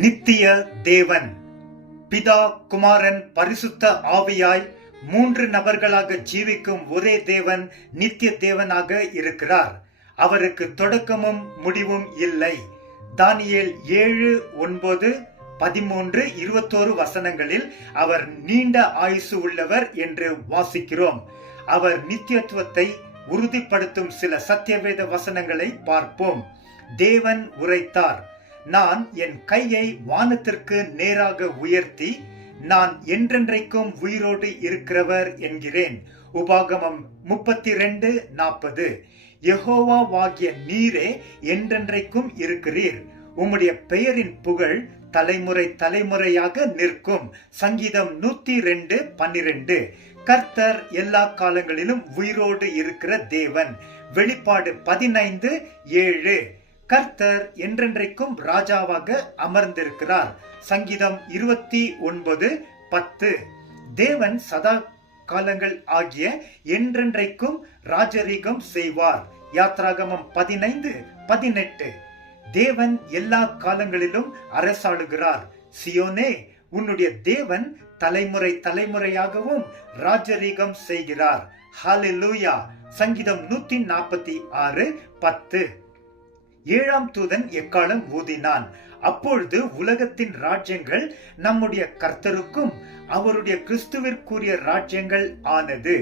நித்திய தேவன் பிதா, குமாரன், பரிசுத்த ஆவியாய் 3 நபர்களாக ஜீவிக்கும் ஒரே தேவன் நித்திய தேவனாக இருக்கிறார். அவருக்கு தொடக்கமும் முடிவும் இல்லை. தானியேல் 7:9, 13, 21 வசனங்களில் அவர் நீண்ட ஆயுசு உள்ளவர் என்று வாசிக்கிறோம். அவர் நித்தியத்துவத்தை உறுதிப்படுத்தும் சில சத்தியவேத வசனங்களை பார்ப்போம். தேவன் உரைத்தார், நான் என் கையை வானத்திற்கு நேராக உயர்த்தி நான் என்றென்றைக்கும் உயிரோடு இருக்கிறவர் என்கிறேன். உபாகமம் 32:40. யெகோவாவாகிய நீரே என்றென்றைக்கும் இருக்கிறீர். உம்முடைய பெயரின் புகழ் தலைமுறை தலைமுறையாக நிற்கும். சங்கீதம் 102:12. கர்த்தர் எல்லா காலங்களிலும் உயிரோடு இருக்கிற தேவன். வெளிப்பாடு 15:7. கர்த்தர் என்றென்றைக்கும் ராஜாவாக அமர்ந்திருக்கிறார். சங்கீதம் 29:10. தேவன் சதா காலங்கள் ஆகிய என்றென்றைக்கும் ராஜரீகம் செய்வார். யாத்ராகமம் 15:18. தேவன் எல்லா காலங்களிலும் அரசாளுகிறார். சியோனே, உன்னுடைய தேவன் தலைமுறை தலைமுறையாகவும் ராஜரீகம் செய்கிறார். ஹல்லேலூயா. சங்கீதம் 146:10. 7ஆம் தூதன் எக்காலம் ஊதினான். அப்பொழுது உலகத்தின் ராஜ்யங்கள் நம்முடைய கர்த்தருக்கும் அவருடைய கிறிஸ்துவிற்குரிய ராஜ்யங்கள் ஆனது.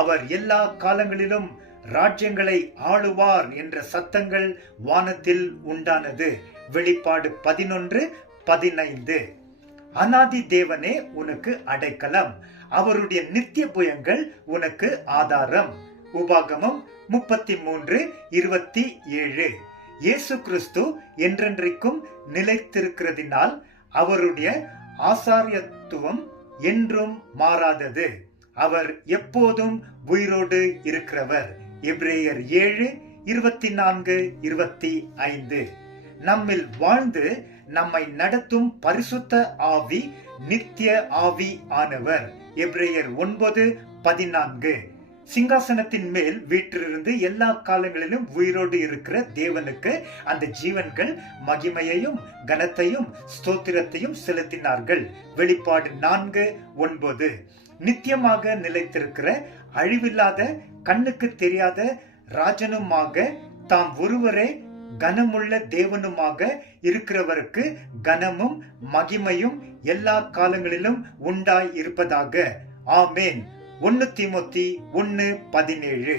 அவர் எல்லா காலங்களிலும் ராஜ்யங்களை ஆளுவார் என்ற சத்தங்கள் வானத்தில் உண்டானது. வெளிப்பாடு 11:15. அநாதி தேவனே உனக்கு அடைக்கலம், அவருடைய நித்திய புயங்கள் உனக்கு ஆதாரம். உபாகமம் 33:27. இயேசு கிறிஸ்து என்றென்றைக்கும் நிலைத்திருக்கிறதினால் அவருடைய ஆசாரியத்துவம் என்றும் மாறாதது. அவர் எப்போதும் உயிரோடு இருக்கிறவர். எபிரேயர் 7:24-25. நம்மில் வாழ்ந்து நம்மை நடத்தும் பரிசுத்த ஆவி நித்திய ஆவி ஆனவர். எபிரேயர் 9:14. சிங்காசனத்தின் மேல் வீற்றிருந்து எல்லா காலங்களிலும் உயிரோடு இருக்கிற தேவனுக்கு அந்த ஜீவன்கள் மகிமையையும் கனத்தையும் ஸ்தோத்திரத்தையும் செலுத்தினார்கள். வெளிப்பாடு 4:9. நித்தியமாக நிலைத்திருக்கிற அழிவில்லாத கண்ணுக்கு தெரியாத ராஜனுமாக தாம் ஒருவரே கனமுள்ள தேவனுமாக இருக்கிறவருக்கு கனமும் மகிமையும் எல்லா காலங்களிலும் உண்டாய் இருப்பதாக. ஆமேன். 1 தீமோத்தி 1:17.